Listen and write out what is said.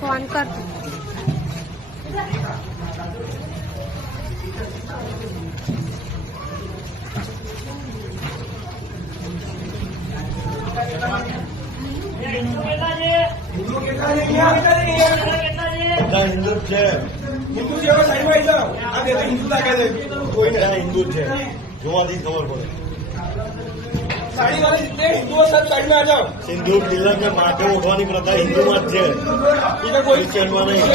phone कर हिंदू છે હિન્દુ છે સાઈડમાં આવી જાઓ આ બે હિન્દુ લાગે છે કોઈ ને હિન્દુ છે જોવાથી ખબર પડે સાડી વાળી રીતે હિન્દુઓ સાહેબ સાઈડમાં આ જાઓ સિંધુ તિલક ને માથે ઉઠવાની પ્રથા હિન્દુમાં જ છે બીજા કોઈ ક્રિશ્ચિયનમાં નહીં